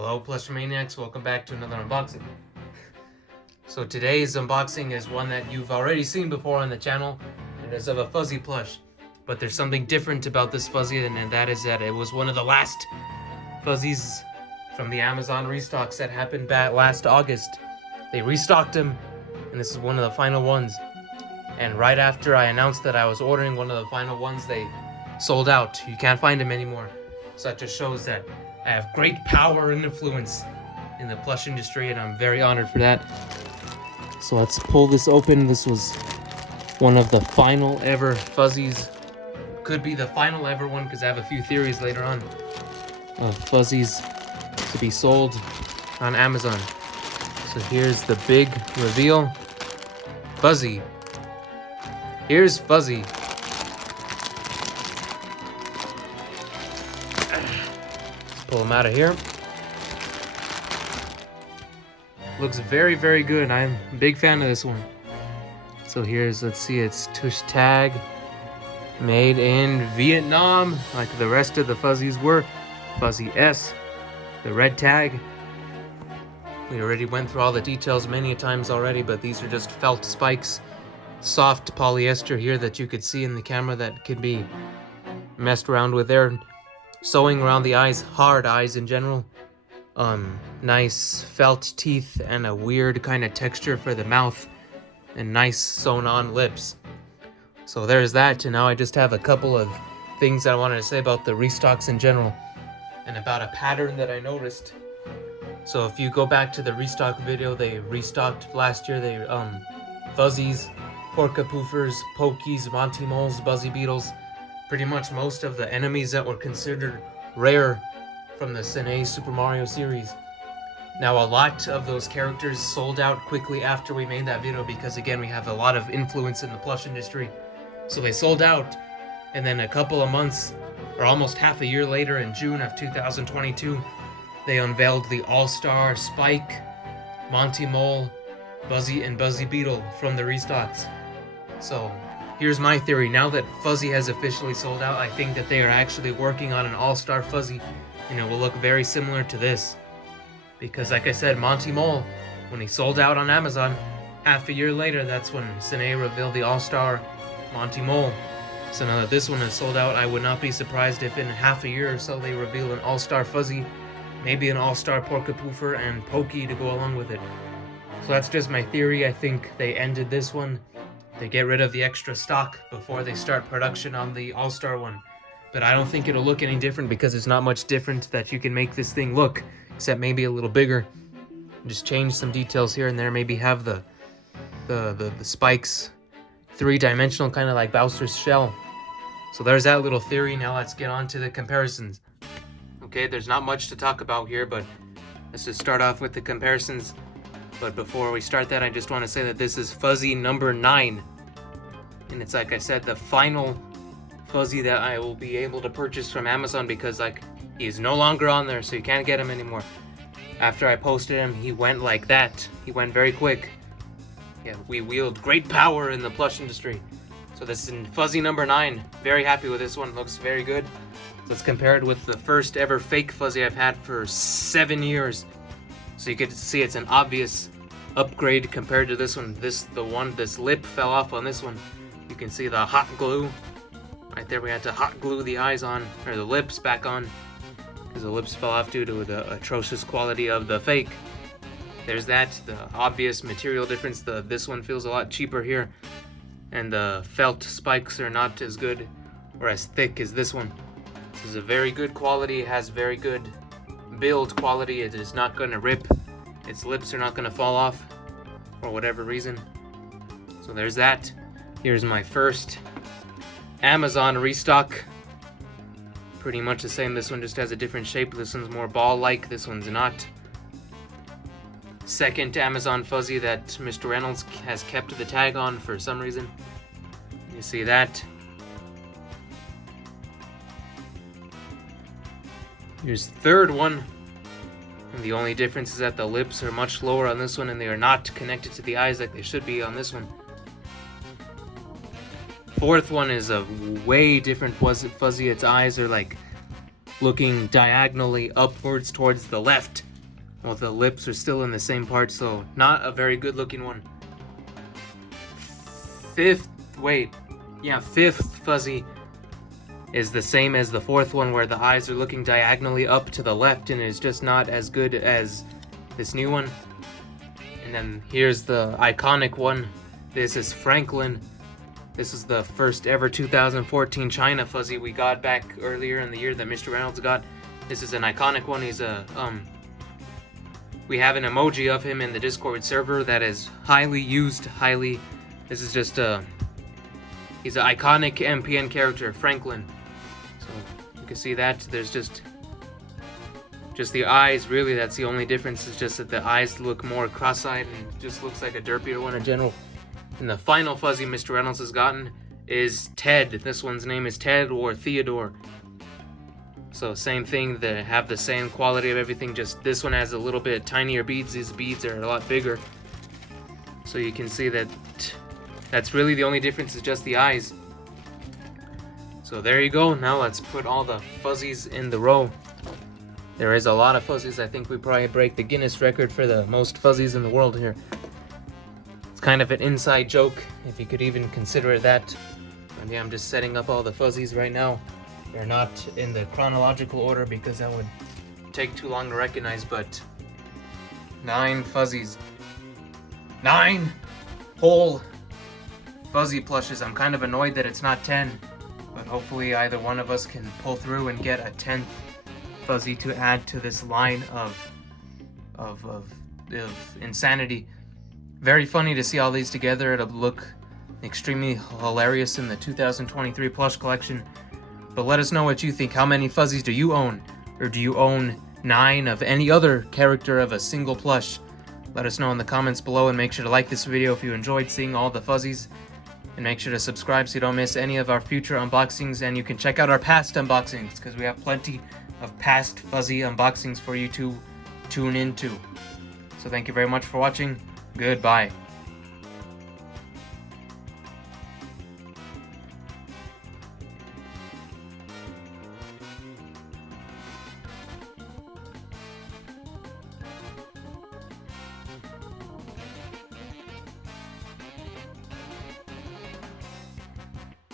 Hello Plush Maniacs, welcome back to another unboxing. So today's unboxing is one that you've already seen before on the channel. It is of a fuzzy plush. But there's something different about this fuzzy, and that is that it was one of the last fuzzies from the Amazon restocks that happened back last August. They restocked them, and this is one of the final ones. And right after I announced that I was ordering one of the final ones, they sold out. You can't find them anymore. So that just shows that I have great power and influence in the plush industry, and I'm very honored for that. So let's pull this open. This was one of the final ever fuzzies. Could be the final ever one because I have a few theories later on of fuzzies to be sold on Amazon. So here's the big reveal. Fuzzy. Here's Fuzzy. Pull him out of here. Looks very, very good. I'm a big fan of this one. So here's, let's see, it's tush tag. Made in Vietnam, like the rest of the fuzzies were. Fuzzy S. The red tag. We already went through all the details many times already, but these are just felt spikes. Soft polyester here that you could see in the camera that could be messed around with there. Sewing around the eyes, hard eyes in general. Nice felt teeth and a weird kind of texture for the mouth, and nice sewn on lips. So there's that, and now I just have a couple of things I wanted to say about the restocks in general, and about a pattern that I noticed. So if you go back to the restock video, they restocked last year. They fuzzies, porcapoofers, pokies, Monty moles, buzzy beetles. Pretty much most of the enemies that were considered rare from the Sanei Super Mario series. Now a lot of those characters sold out quickly after we made that video because again we have a lot of influence in the plush industry. So they sold out, and then a couple of months or almost half a year later in June of 2022 they unveiled the All-Star Spike, Monty Mole, Buzzy and Buzzy Beetle from the restocks. So here's my theory. Now that Fuzzy has officially sold out, I think that they are actually working on an all-star Fuzzy, and it will look very similar to this. Because like I said, Monty Mole, when he sold out on Amazon, half a year later, that's when Sanei revealed the all-star Monty Mole. So now that this one is sold out, I would not be surprised if in half a year or so they reveal an all-star Fuzzy, maybe an all-star Porcapoofer and Pokey to go along with it. So that's just my theory. I think they ended this one. They get rid of the extra stock before they start production on the All-Star one. But I don't think it'll look any different because there's not much different that you can make this thing look, except maybe a little bigger. Just change some details here and there, maybe have the spikes three-dimensional, kind of like Bowser's shell. So there's that little theory. Now let's get on to the comparisons. Okay, there's not much to talk about here, but let's just start off with the comparisons. But before we start that, I just want to say that this is Fuzzy number 9. And it's, like I said, the final Fuzzy that I will be able to purchase from Amazon because, like, he is no longer on there, so you can't get him anymore. After I posted him, he went like that. He went very quick. Yeah, we wield great power in the plush industry. So this is in Fuzzy number 9. Very happy with this one. Looks very good. Let's compare it with the first ever fake Fuzzy I've had for 7 years. So you get to see it's an obvious upgrade compared to this one. This lip fell off on this one. You can see the hot glue. Right there, we had to hot glue the eyes on, or the lips back on, because the lips fell off due to the atrocious quality of the fake. There's that, the obvious material difference. This one feels a lot cheaper here, and the felt spikes are not as good or as thick as this one. This is a very good quality. It has very good build quality. It is not going to rip. Its lips are not going to fall off for whatever reason. So there's that. Here's my first Amazon restock. Pretty much the same. This one just has a different shape. This one's more ball-like. This one's not. Second Amazon Fuzzy that Mr. Reynolds has kept the tag on for some reason. You see that. Here's the third one. And the only difference is that the lips are much lower on this one and they are not connected to the eyes like they should be on this one. Fourth one is a way different fuzzy. Its eyes are like looking diagonally upwards towards the left Well, the lips are still in the same part, so not a very good looking one. Fifth fuzzy is the same as the fourth one, where the eyes are looking diagonally up to the left and is just not as good as this new one. And then here's the iconic one. This is Franklin. This is the first ever 2014 China fuzzy we got back earlier in the year that Mr. Reynolds got. This is an iconic one. He's a we have an emoji of him in the Discord server that is highly used. This is just he's an iconic MPN character, Franklin. So you can see that there's just the eyes. Really, that's the only difference. Is just that the eyes look more cross-eyed and just looks like a derpier one in general. And the final fuzzy Mr. Reynolds has gotten is Ted. This one's name is Ted or Theodore. So same thing, they have the same quality of everything, just this one has a little bit tinier beads. These beads are a lot bigger. So you can see that that's really the only difference, is just the eyes. So there you go. Now let's put all the fuzzies in the row. There is a lot of fuzzies. I think we probably break the Guinness record for the most fuzzies in the world here. It's kind of an inside joke, if you could even consider it that. And yeah, I'm just setting up all the fuzzies right now. They're not in the chronological order because that would take too long to recognize, but 9 fuzzies. 9 whole fuzzy plushes. I'm kind of annoyed that it's not 10, but hopefully either one of us can pull through and get a 10th fuzzy to add to this line of insanity. Very funny to see all these together. It'll look extremely hilarious in the 2023 plush collection. But let us know what you think. How many fuzzies do you own? Or do you own 9 of any other character of a single plush? Let us know in the comments below, and make sure to like this video if you enjoyed seeing all the fuzzies. And make sure to subscribe so you don't miss any of our future unboxings. And you can check out our past unboxings, because we have plenty of past fuzzy unboxings for you to tune into. So thank you very much for watching. Goodbye.